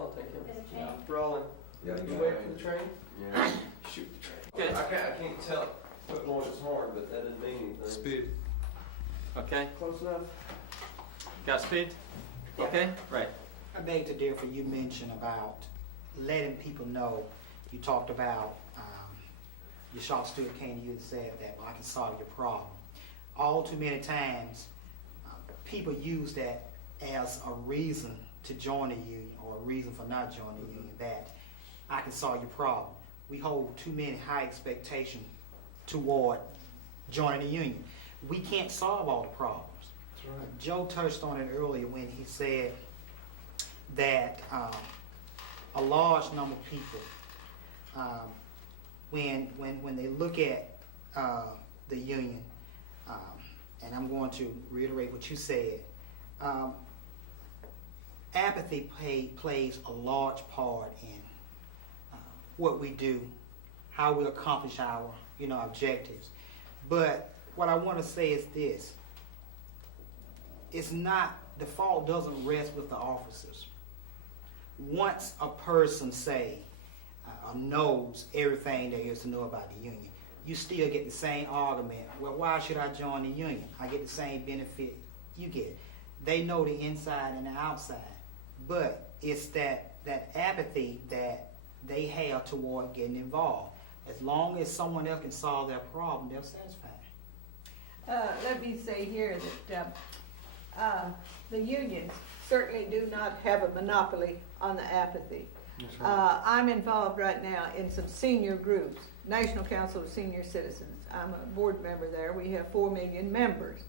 I'll take him. Is it train? Rolling. Yeah, You wait for the train? Yeah. Shoot the train. Okay. I can't tell what one is hard, but that doesn't mean anything. Speed. Okay. Close enough. Got speed? Yeah. Okay? Right. I beg to differ. You mentioned about letting people know. You talked about your shop steward came to you and said that, well, I can solve your problem. All too many times, people use that as a reason to join the union or a reason for not joining the union, that I can solve your problem. We hold too many high expectations toward joining the union. We can't solve all the problems. That's right. Joe touched on it earlier when he said that a large number of people, when they look at the union, and I'm going to reiterate what you said, apathy plays a large part in what we do, how we accomplish our objectives. But what I want to say is this: it's not, the fault doesn't rest with the officers. Once a person knows everything there is to know about the union, you still get the same argument. Well, why should I join the union? I get the same benefit you get. They know the inside and the outside, but it's that apathy that they have toward getting involved. As long as someone else can solve their problem, they're satisfied. Let me say here that the unions certainly do not have a monopoly on the apathy. I'm involved right now in some senior groups, National Council of Senior Citizens. I'm a board member there. We have 4 million members.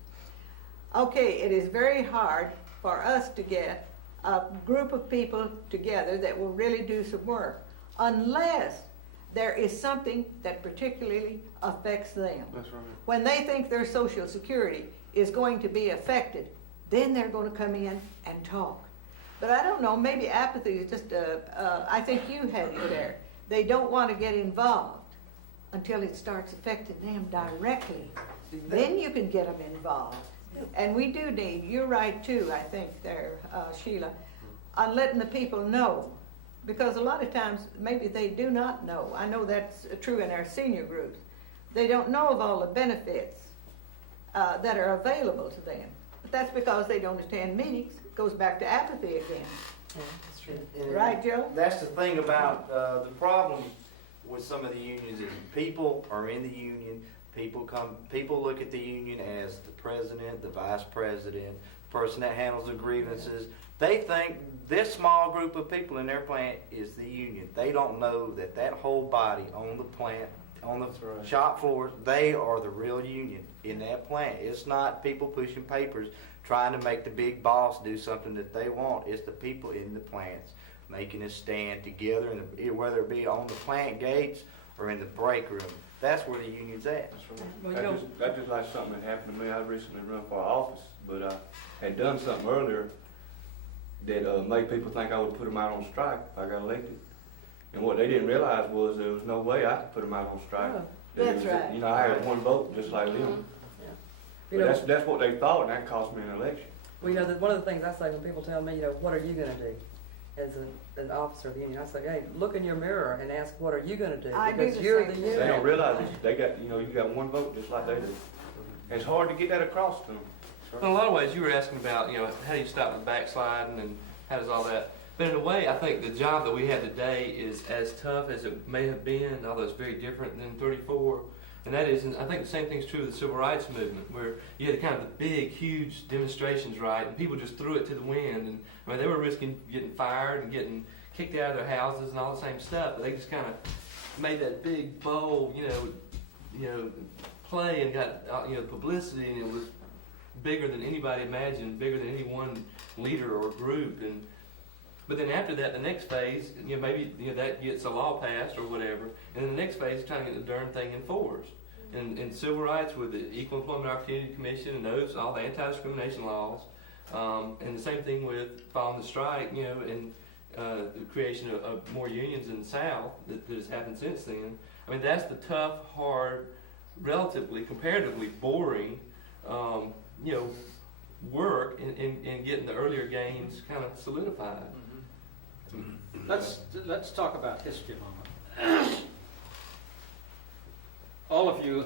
Okay, it is very hard for us to get a group of people together that will really do some work, unless there is something that particularly affects them. That's right. When they think their Social Security is going to be affected, then they're going to come in and talk. But I don't know, maybe apathy is just I think you had it there. They don't want to get involved until it starts affecting them directly. Then you can get them involved. And we do need, you're right too, I think there, Sheila, on letting the people know. Because a lot of times, maybe they do not know. I know that's true in our senior groups. They don't know of all the benefits that are available to them. But that's because they don't attend meetings. It goes back to apathy again. Yeah, that's true. And Right, Joe? That's the thing about the problem with some of the unions is people are in the union. People look at the union as the president, the vice president, the person that handles the grievances. They think this small group of people in their plant is the union. They don't know that that whole body on the plant, on the shop floors, they are the real union in that plant. It's not people pushing papers trying to make the big boss do something that they want. It's the people in the plants making a stand together, whether it be on the plant gates or in the break room. That's where the union's at. Well, that's just like something that happened to me. I recently run for office, but I had done something earlier that made people think I would put them out on strike if I got elected. And what they didn't realize was there was no way I could put them out on strike. Oh, that's right. You know, I had one vote just like them. But that's what they thought, and that cost me an election. Well, one of the things I say when people tell me, what are you going to do as an officer of the union? I say, hey, look in your mirror and ask, what are you going to do? I do Because the you're same the thing. union. They don't realize it. They got, you got one vote just like they do. And it's hard to get that across to them. In a lot of ways, you were asking about, how do you stop the backsliding and how does all that. But in a way, I think the job that we have today is as tough as it may have been, although it's very different than 34. And that is, and I think the same thing's true of the civil rights movement, where you had kind of the big, huge demonstrations, right? And people just threw it to the wind. And I mean, they were risking getting fired and getting kicked out of their houses and all the same stuff. But they just kind of made that big, bold, play and got, publicity, and it was bigger than anybody imagined, bigger than any one leader or group. But then after that, the next phase, maybe that gets a law passed or whatever, and then the next phase is trying to get the darn thing enforced. And civil rights with the Equal Employment Opportunity Commission and all the anti-discrimination laws, and the same thing with following the strike, and the creation of more unions in the South that has happened since then. I mean, that's the tough, hard, relatively, comparatively boring, work in getting the earlier gains kind of solidified. Let's talk about history a moment. All of you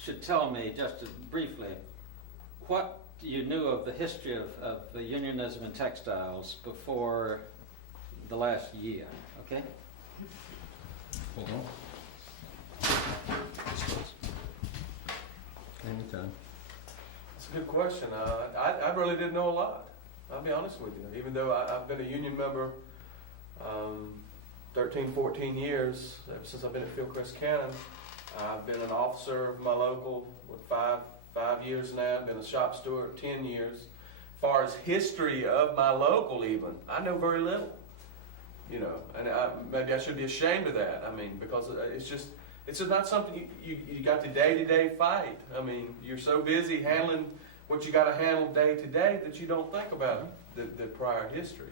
should tell me, just briefly, what you knew of the history of the unionism in textiles before the last year, okay? Hold on. Anytime. It's a good question. I really didn't know a lot. I'll be honest with you. Even though I've been a union member 13, 14 years, ever since I've been at Fieldcrest Cannon, I've been an officer of my local with five years now. I've been a shop steward 10 years. As far as history of my local even, I know very little. You know, and maybe I should be ashamed of that. I mean, because it's just not something you got the day-to-day fight. I mean, you're so busy handling what you got to handle day to day that you don't think about the prior history.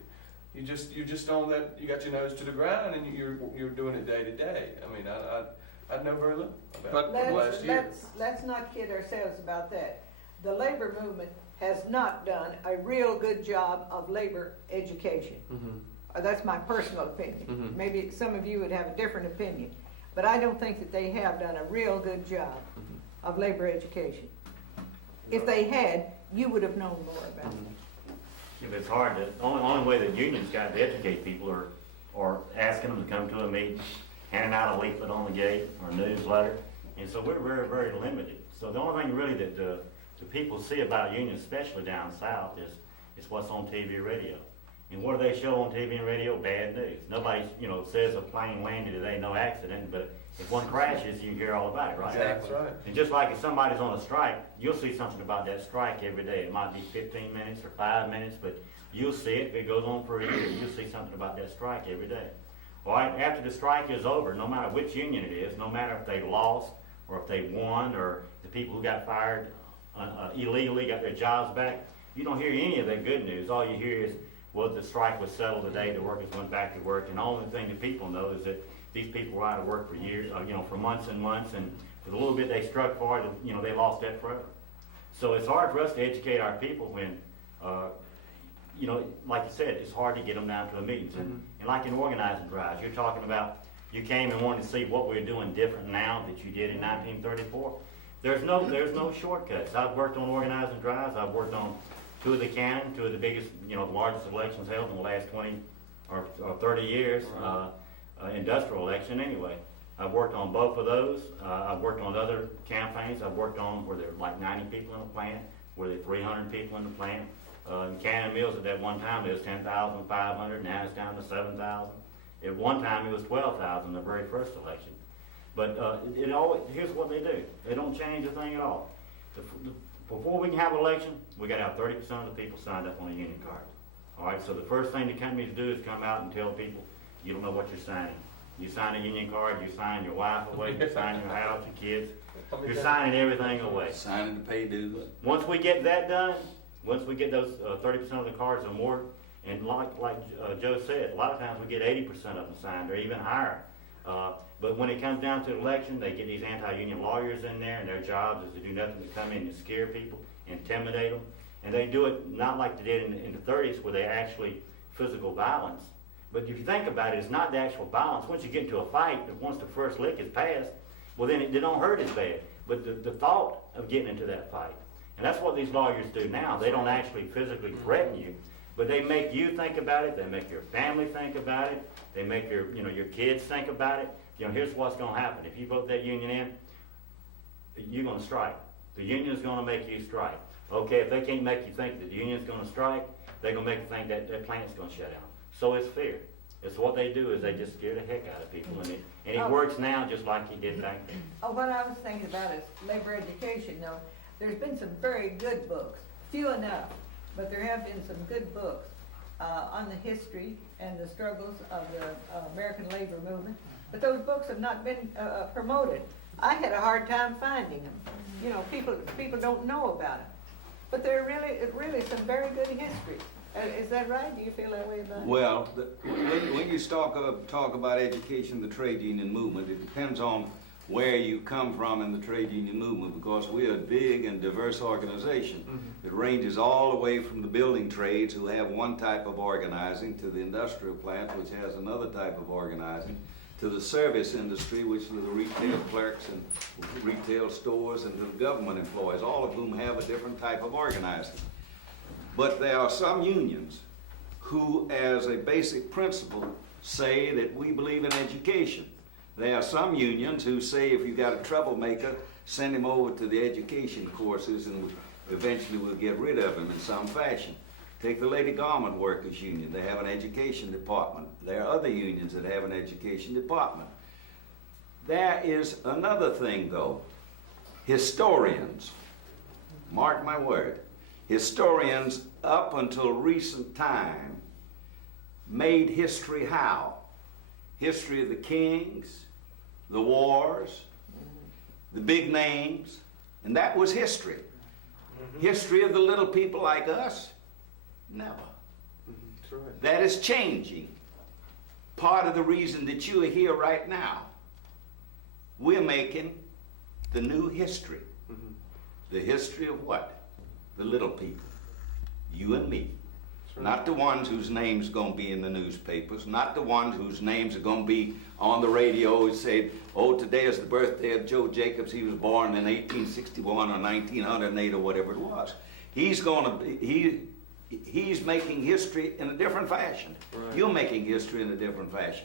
You're just on that. You got your nose to the ground and you're doing it day to day. I mean, I know very little about the last year. Let's not kid ourselves about that. The labor movement has not done a real good job of labor education. Mm-hmm. That's my personal opinion. Mhm. Maybe some of you would have a different opinion, but I don't think that they have done a real good job of labor education. If they had, you would have known more about it. Yeah, but it's hard to, the only way that unions got to educate people or asking them to come to a meeting, handing out a leaflet on the gate or a newsletter. And so we're very, very limited. So the only thing really that the people see about unions, especially down south, is what's on TV or radio. And what do they show on TV and radio? Bad news. Nobody, says a plane landed today, no accident, but if one crashes, you hear all about it, right? That's right. And just like if somebody's on a strike, you'll see something about that strike every day. It might be 15 minutes or 5 minutes, but you'll see it. If it goes on for a year, you'll see something about that strike every day. All right, after the strike is over, no matter which union it is, no matter if they lost or if they won or the people who got fired illegally got their jobs back, you don't hear any of that good news. All you hear is, well, the strike was settled today, the workers went back to work, and the only thing that people know is that these people were out of work for years, for months and months, and for the little bit they struck for, they lost that forever. So it's hard for us to educate our people when, like you said, it's hard to get them down to a meetings. And like in organizing drives, you're talking about, you came and wanted to see what we're doing different now that you did in 1934. There's no shortcuts. I've worked on organizing drives. I've worked on two of the biggest, the largest elections held in the last 20 or 30 years. Right. Industrial election anyway. I've worked on both of those. I've worked on other campaigns. I've worked on where there were like 90 people in the plant, where there were 300 people in the plant. In Cannon Mills at that one time it was 10,500, now it's down to 7,000. At one time it was 12,000 the very first election. But here's what they do. They don't change a thing at all. Before we can have an election, we got to have 30% of the people signed up on a union card. All right, so the first thing the companies do is come out and tell people, you don't know what you're signing. You sign a union card, you sign your wife away, you sign your house, your kids. You're signing everything away. Signing to pay dues. Once we get that done, once we get those 30% of the cards or more, and like Joe said, a lot of times we get 80% of them signed or even higher. But when it comes down to the election, they get these anti-union lawyers in there, and their job is to do nothing but come in and scare people, intimidate them. And they do it not like they did in the 30s where they actually physical violence. But if you think about it, it's not the actual violence. Once you get into a fight, once the first lick is passed, well then it don't hurt as bad. But the thought of getting into that fight. And that's what these lawyers do now. They don't actually physically threaten you, but they make you think about it. They make your family think about it. They make your kids think about it. Here's what's going to happen. If you vote that union in, you're going to strike. The union is going to make you strike. Okay, if they can't make you think that the union is going to strike, they're going to make you think that that plant's going to shut down. So it's fear. It's what they do is they just scare the heck out of people, and it works now just like he did back then. What I was thinking about is labor education. Though there's been some very good books, few enough, but there have been some good books on the history and the struggles of the American labor movement. But those books have not been promoted. I had a hard time finding them. People don't know about them. But they're really some very good history. Is that right? Do you feel that way about it? Well, when you talk about education, the trade union movement, it depends on where you come from in the trade union movement, because we're a big and diverse organization. It ranges all the way from the building trades, who have one type of organizing, to the industrial plant, which has another type of organizing, to the service industry, which are the retail clerks and retail stores, and to the government employees, all of whom have a different type of organizing. But there are some unions who, as a basic principle, say that we believe in education. There are some unions who say if you got a troublemaker, send him over to the education courses and eventually we'll get rid of him in some fashion. Take the Lady Garment Workers Union. They have an education department. There are other unions that have an education department. There is another thing though. Historians, mark my word, historians up until recent time made history how? History of the kings, the wars, the big names, and that was history. History of the little people like us? Never. That's right. That is changing. Part of the reason that you are here right now, we're making the new history. The history of what? The little people. You and me. Not the ones whose names are going to be in the newspapers, not the ones whose names are going to be on the radio and say, oh, today is the birthday of Joe Jacobs, he was born in 1861 or 1908 or whatever it was. He's making history in a different fashion. Right. You're making history in a different fashion.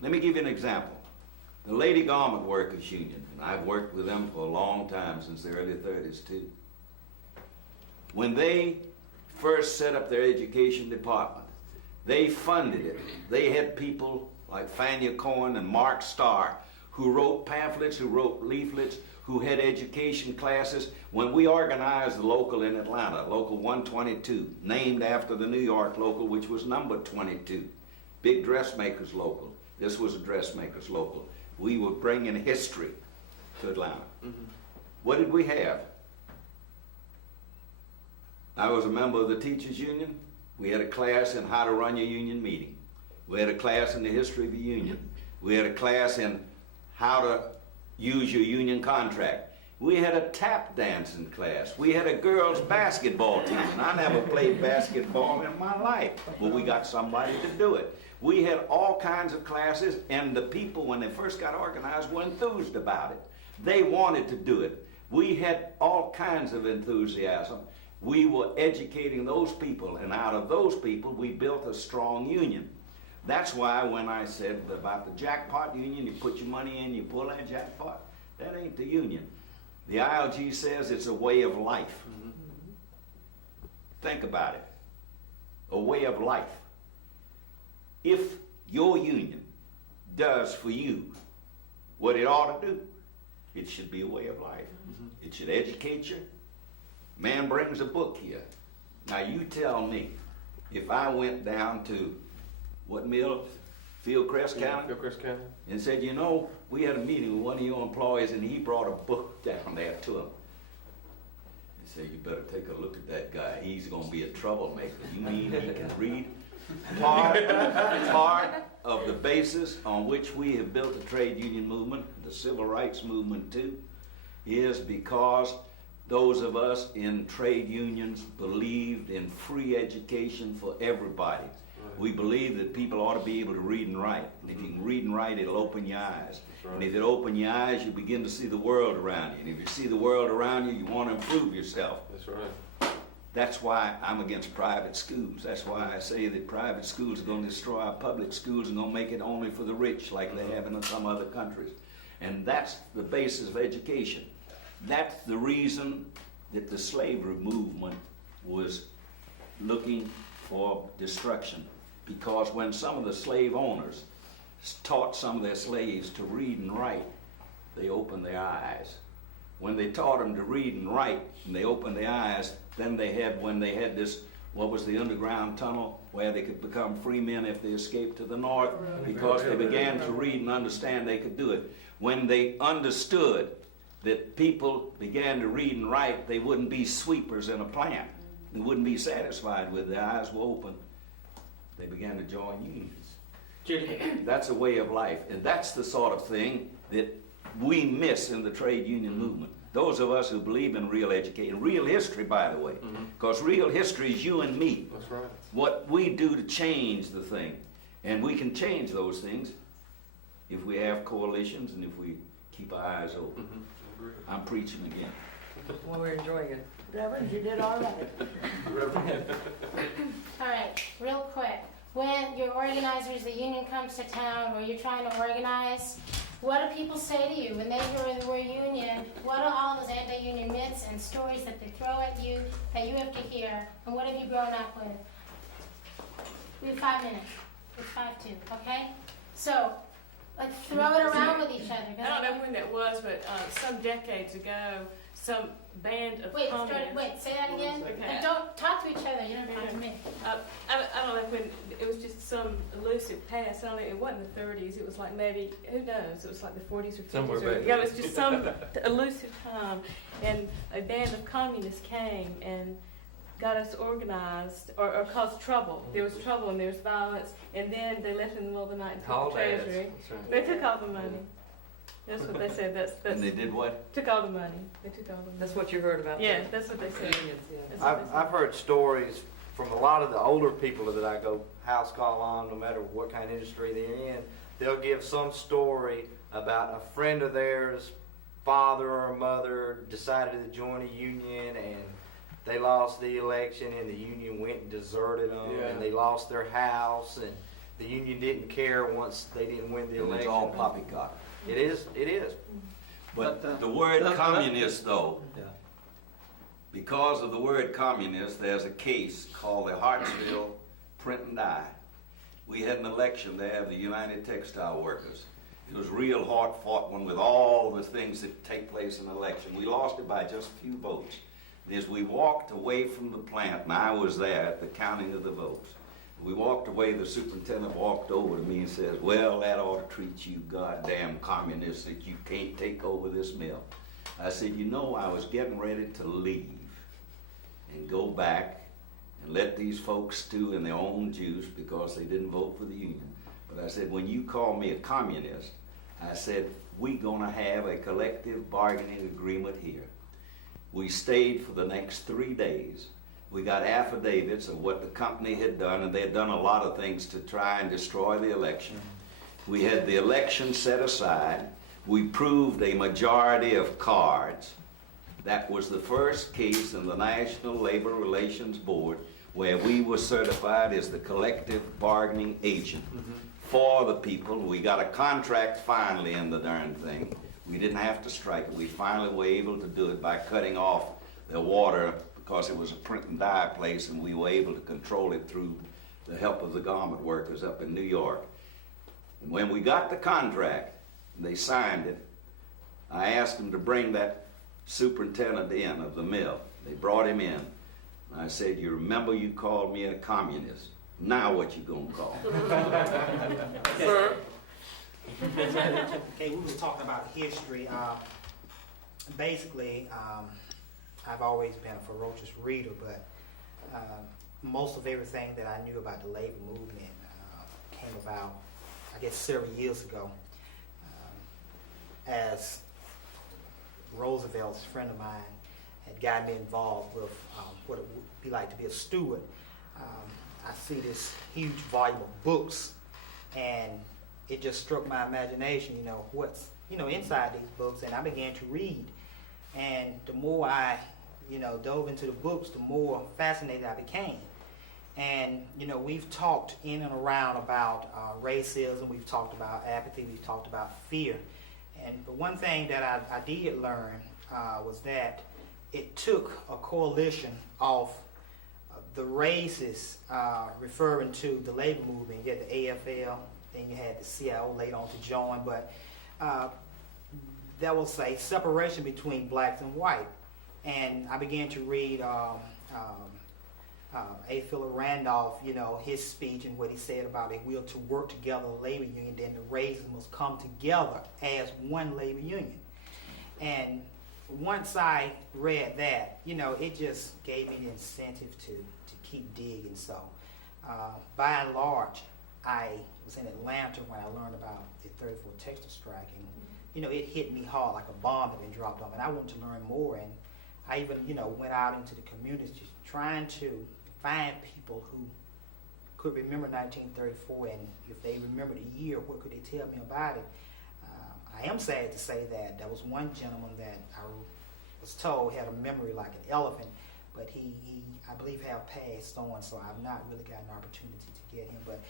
Let me give you an example. The Lady Garment Workers Union, and I've worked with them for a long time, since the early 30s too. When they first set up their education department, they funded it. They had people like Fania Cohen and Mark Starr who wrote pamphlets, who wrote leaflets, who had education classes. When we organized the local in Atlanta, Local 122, named after the New York local, which was number 22, big dressmakers local. This was a dressmakers local. We were bringing history to Atlanta. What did we have? I was a member of the teachers union. We had a class in how to run your union meeting. We had a class in the history of the union. We had a class in how to use your union contract. We had a tap dancing class. We had a girls basketball team. And I never played basketball in my life, but we got somebody to do it. We had all kinds of classes, and the people, when they first got organized, were enthused about it. They wanted to do it. We had all kinds of enthusiasm. We were educating those people, and out of those people, we built a strong union. That's why when I said about the jackpot union, you put your money in, you pull that jackpot, that ain't the union. The ILG says it's a way of life. Think about it. A way of life. If your union does for you what it ought to do, it should be a way of life. It should educate you. Man brings a book here. Now you tell me, if I went down to, what mill? Fieldcrest County? Fieldcrest County. And said, you know, we had a meeting with one of your employees and he brought a book down there to him. He said, you better take a look at that guy. He's going to be a troublemaker. You mean he can read? Part of the basis on which we have built the trade union movement, the civil rights movement too, is because those of us in trade unions believed in free education for everybody. We believe that people ought to be able to read and write. And if you can read and write, it'll open your eyes. And if it opens your eyes, you begin to see the world around you. And if you see the world around you, you want to improve yourself. That's right. That's why I'm against private schools. That's why I say that private schools are going to destroy our public schools and going to make it only for the rich like they have in some other countries. And that's the basis of education. That's the reason that the slavery movement was looking for destruction. Because when some of the slave owners taught some of their slaves to read and write, they opened their eyes. When they taught them to read and write and they opened their eyes, then when they had this, what was the underground tunnel, where they could become free men if they escaped to the north, because they began to read and understand they could do it. When they understood that people began to read and write, they wouldn't be sweepers in a plant. They wouldn't be satisfied with it. Their eyes were open. They began to join unions. That's a way of life. And that's the sort of thing that we miss in the trade union movement. Those of us who believe in real education, real history, by the way, because real history is you and me. That's right. What we do to change the thing. And we can change those things if we have coalitions and if we keep our eyes open. I'm preaching again. Well, we're enjoying it. Reverend, you did all right. All right, real quick. When your organizers, the union comes to town or you're trying to organize, what do people say to you when they hear the word union? What are all those anti-union myths and stories that they throw at you that you have to hear? And what have you grown up with? We have 5 minutes. It's 5-2, okay? So, like, throw it around with each other. I don't know when that was, but some decades ago, some band of communists. Wait, say that again. Okay. And don't talk to each other. You don't talk to me. I don't know when it was just some elusive past. I don't know. It wasn't the 30s. It was like maybe, who knows? It was like the 40s or 50s. Somewhere or, back yeah, there. it was just some elusive time, and a band of communists came and got us organized or caused trouble. There was trouble and there was violence, and then they left in the middle of the night and took Called the ads. treasury. That's right. They took all the money. That's what they said. That's And they did what? took all the money. They took all the money. That's what you heard about. Yeah, that's what they said. Unions, yeah. That's what they said. I've heard stories from a lot of the older people that I go house call on, no matter what kind of industry they're in. They'll give some story about a friend of theirs, father or mother, decided to join a union and they lost the election and the union went and deserted them Yeah. and they lost their house and the union didn't care once they didn't win the And election. it's all poppycock. It is. But the word communist, though, Yeah. because of the word communist, there's a case called the Hartsville Print and Dye. We had an election there of the United Textile Workers. It was a real hard-fought one with all the things that take place in an election. We lost it by just a few votes. And as we walked away from the plant, and I was there at the counting of the votes, we walked away, the superintendent walked over to me and says, well, that ought to treat you goddamn communists that you can't take over this mill. I said, you know, I was getting ready to leave and go back and let these folks stew in their own juice because they didn't vote for the union. But I said, when you call me a communist, I said, we gonna have a collective bargaining agreement here. We stayed for the next 3 days. We got affidavits of what the company had done, and they had done a lot of things to try and destroy the election. We had the election set aside. We proved a majority of cards. That was the first case in the National Labor Relations Board where we were certified as the collective bargaining agent for the people. We got a contract finally in the darn thing. We didn't have to strike it. We finally were able to do it by cutting off the water because it was a print and dye place, and we were able to control it through the help of the garment workers up in New York. And when we got the contract, and they signed it, I asked them to bring that superintendent in of the mill. They brought him in. And I said, you remember you called me a communist. Now what you gonna call me? Sir? Okay, we were talking about history. Basically, I've always been a ferocious reader, but most of everything that I knew about the labor movement came about, I guess, several years ago. As Roosevelt's friend of mine had gotten me involved with what it would be like to be a steward. I see this huge volume of books, and it just struck my imagination, what's, inside these books, and I began to read. And the more I, dove into the books, the more fascinated I became. And, we've talked in and around about racism, we've talked about apathy, we've talked about fear. But one thing that I did learn was that it took a coalition of the races referring to the labor movement. You had the AFL, then you had the CIO later on to join, but there was a separation between blacks and white. And I began to read A. Philip Randolph, his speech and what he said about a will to work together, a labor union, then the races must come together as one labor union. And once I read that, it just gave me the incentive to keep digging. So by and large, I was in Atlanta when I learned about the 34 textile strike, and it hit me hard like a bomb had been dropped on me. And I wanted to learn more, and I even, went out into the communities just trying to find people who could remember 1934, and if they remember the year, what could they tell me about it? I am sad to say that there was one gentleman that I was told had a memory like an elephant, but he I believe have passed on, so I've not really got an opportunity to get him. But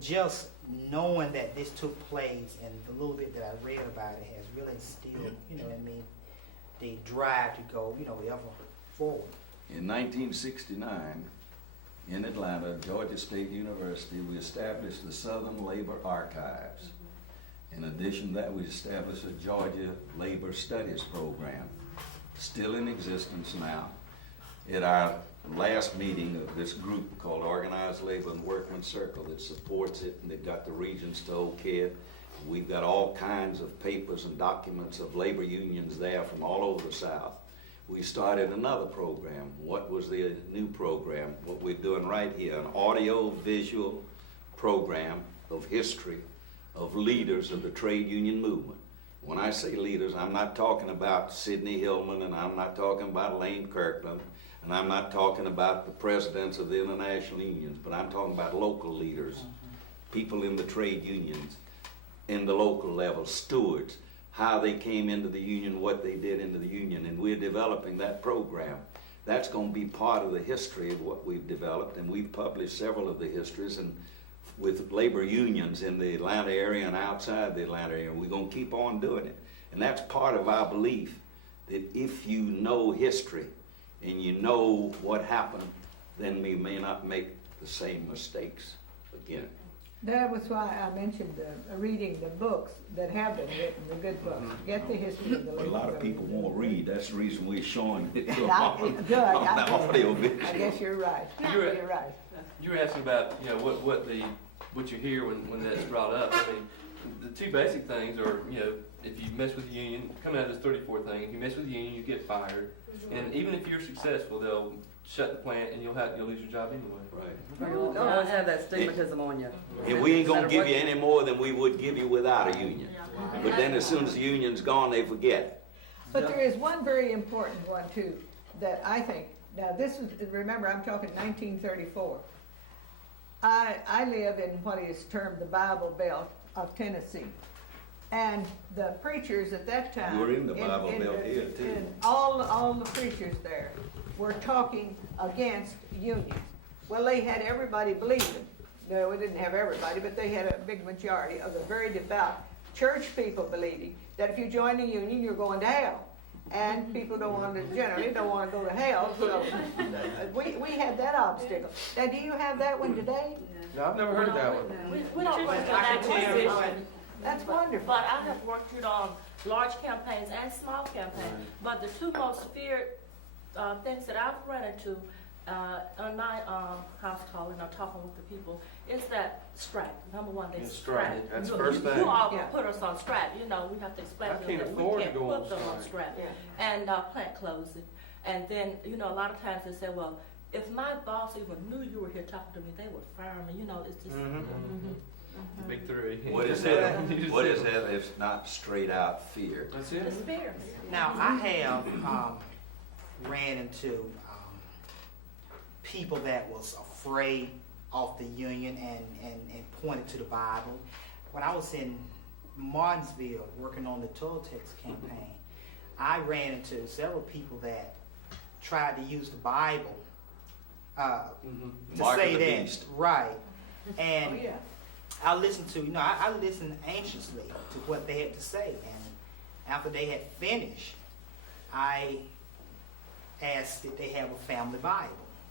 just knowing that this took place and the little bit that I read about it has really instilled, in me the drive to go, ever forward. In 1969, in Atlanta, Georgia State University, we established the Southern Labor Archives. In addition to that, we established a Georgia Labor Studies program, still in existence now. At our last meeting of this group called Organized Labor and Workmen's Circle that supports it, and they've got the regions to okay it. We've got all kinds of papers and documents of labor unions there from all over the South. We started another program. What was the new program? What we're doing right here, an audio-visual program of history of leaders of the trade union movement. When I say leaders, I'm not talking about Sidney Hillman, and I'm not talking about Lane Kirkland, and I'm not talking about the presidents of the international unions, but I'm talking about local leaders, people in the trade unions, in the local level, stewards, how they came into the union, what they did into the union, and we're developing that program. That's going to be part of the history of what we've developed, and we've published several of the histories, and with labor unions in the Atlanta area and outside the Atlanta area. We're going to keep on doing it. And that's part of our belief, that if you know history and you know what happened, then we may not make the same mistakes again. That was why I mentioned reading the books that have been written, the good books. Get the history of the But a labor lot of people movement. won't read. That's the reason we're showing it Good. on the audio visual. I guess you're right. You're- You're right. You were asking about, what you hear when that's brought up. I mean, the two basic things are, if you mess with the union, coming out of this 34 thing, if you mess with the union, you get fired. And even if you're successful, they'll shut the plant and you'll lose your job anyway. Right. Or you'll always have that stigmatism on you. And we ain't No gonna matter give what you any more than we would give you without a union. But then as soon as the union's gone, they forget it. But there is one very important one too, that I think, now this is, remember I'm talking 1934. I live in what is termed the Bible Belt of Tennessee. And the preachers at that time. We're in the Bible Belt here too. And all the preachers there were talking against unions. Well, they had everybody believing. No, we didn't have everybody, but they had a big majority of the very devout church people believing that if you join the union, you're going to hell. And people generally don't want to go to hell, so we had that obstacle. Now, do you have that one today? No, I've never heard of that one. We don't work on that position, That's wonderful. but I have worked it on large campaigns and small campaigns. But the two most feared things that I've run into on my house calling or talking with the people is that strike. Number one, they Strike. That's You- first you thing. all Yeah. put us on strike. We have to explain I to them can't that we afford to can't go on put them on strike. strike. Yeah. And plant closing. And then, a lot of times they say, well, if my boss even knew you were here talking to me, they would fire me. It's just. The big three. What is that? What is that if not straight out fear? That's The it. spirit. Now, I have ran into people that was afraid of the union and pointed to the Bible. When I was in Martinsville working on the Toltecs campaign, I ran into several people that tried to use the Bible to Mark of say the that. beast. Right. And Oh, yeah. I listened to, I listened anxiously to what they had to say. And after they had finished, I asked if they have a family Bible.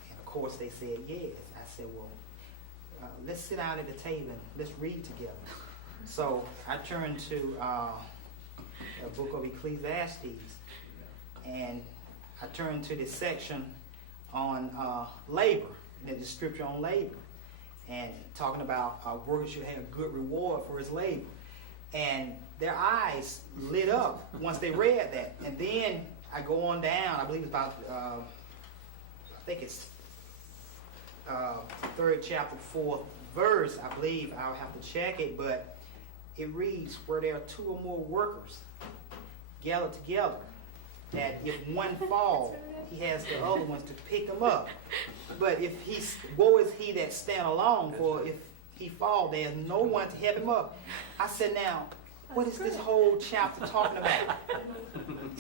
And of course they said yes. I said, well, let's sit down at the table and let's read together. So I turned to the book of Ecclesiastes, and I turned to this section on labor, the scripture on labor, and talking about a worker should have a good reward for his labor. And their eyes lit up once they read that. And then I go on down, I believe it's about, I think it's 3rd chapter, 4th verse, I believe. I'll have to check it, but it reads where there are 2 or more workers gathered together, that if one falls, he has the other ones to pick them up. But if woe is he that stand alone, for if he fall, there's no one to help him up. I said, now, what is this whole chapter talking about?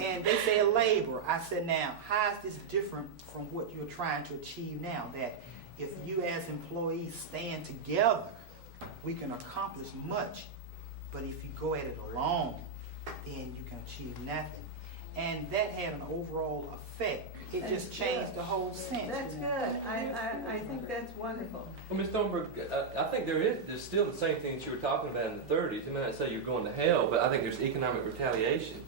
And they say labor. I said, now, how is this different from what you're trying to achieve now? That if you as employees stand together, we can accomplish much. But if you go at it alone, then you can achieve nothing. And that had an overall effect. It That's just changed good. the whole sense. That's good. I think that's wonderful. Well, Ms. Thornburgh, I think there's still the same thing that you were talking about in the 30s. I may not say you're going to hell, but I think there's economic retaliation.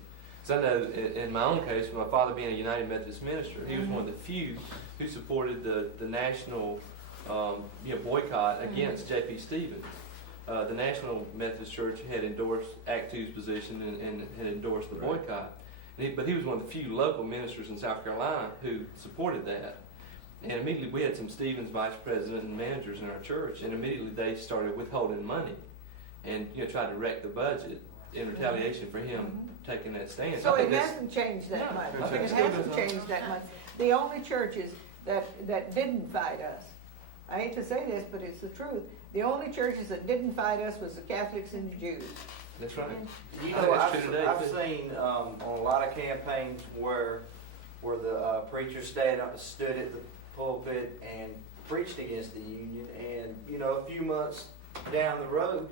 So I know in my own case, my father being a United Methodist minister, he was one of the few who supported the national boycott against J.P. Stevens. The National Methodist Church had endorsed Act II's position and had endorsed the boycott. But he was one of the few local ministers in South Carolina who supported that. And immediately we had some Stevens vice president and managers in our church, and immediately they started withholding money and tried to wreck the budget in retaliation for him taking that stand. So it hasn't changed that much. It hasn't changed that much. The only churches that didn't fight us, I hate to say this, but it's the truth, the only churches that didn't fight us was the Catholics and the Jews. That's right. You I know, think that's true today, I've too. seen on a lot of campaigns where the preacher stood at the pulpit and preached against the union, and a few months down the road,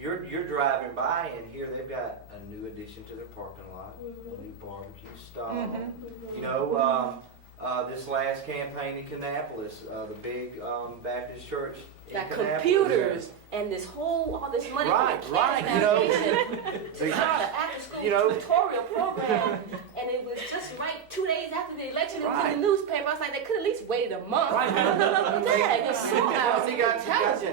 you're driving by and here they've got a new addition to their parking lot, a new barbecue stall. This last campaign in Kannapolis, the big Baptist church. Got Kannapolis. computers and all this money Right, for the right, kids to start an after-school tutorial program, and it was just right 2 days after the election. It was in the newspaper. I was like, they could at least waited a month. The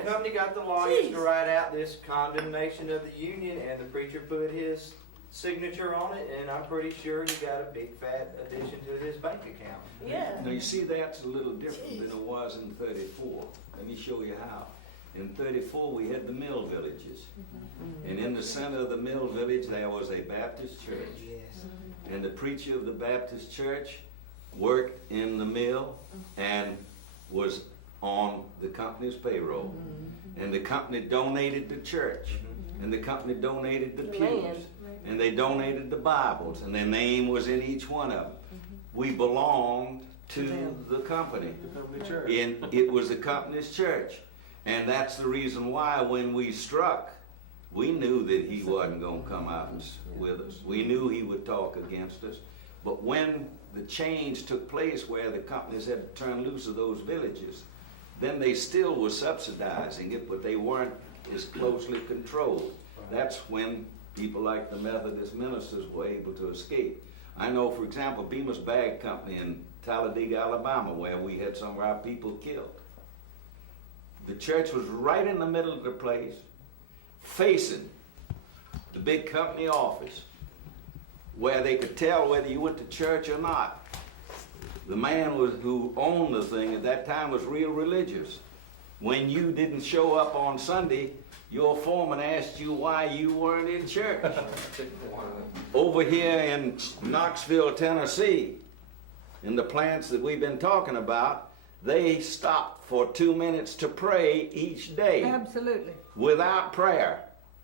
company got the lawyers to write out this condemnation of the union, and the preacher put his signature on it, and I'm pretty sure he got a big fat addition to his bank account. Yeah. Now you see, that's a little different than it was in 34. Let me show you how. In 34 we had the mill villages. And in the center of the mill village there was a Baptist church. Yes. And the preacher of the Baptist church worked in the mill and was on the company's payroll. And the company donated the church. And the company donated the pews. And they donated the Bibles. And their name was in each one of them. We belonged to the company. And it was the company's church. And that's the reason why when we struck, we knew that he wasn't going to come out with us. We knew he would talk against us. But when the change took place where the companies had to turn loose of those villages, then they still were subsidizing it, but they weren't as closely controlled. That's when people like the Methodist ministers were able to escape. I know, for example, Bemis Bag Company in Talladega, Alabama, where we had some of our people killed. The church was right in the middle of the place, facing the big company office, where they could tell whether you went to church or not. The man who owned the thing at that time was real religious. When you didn't show up on Sunday, your foreman asked you why you weren't in church. Over here in Knoxville, Tennessee, in the plants that we've been talking about, they stopped for 2 minutes to pray each day. Absolutely. Without prayer.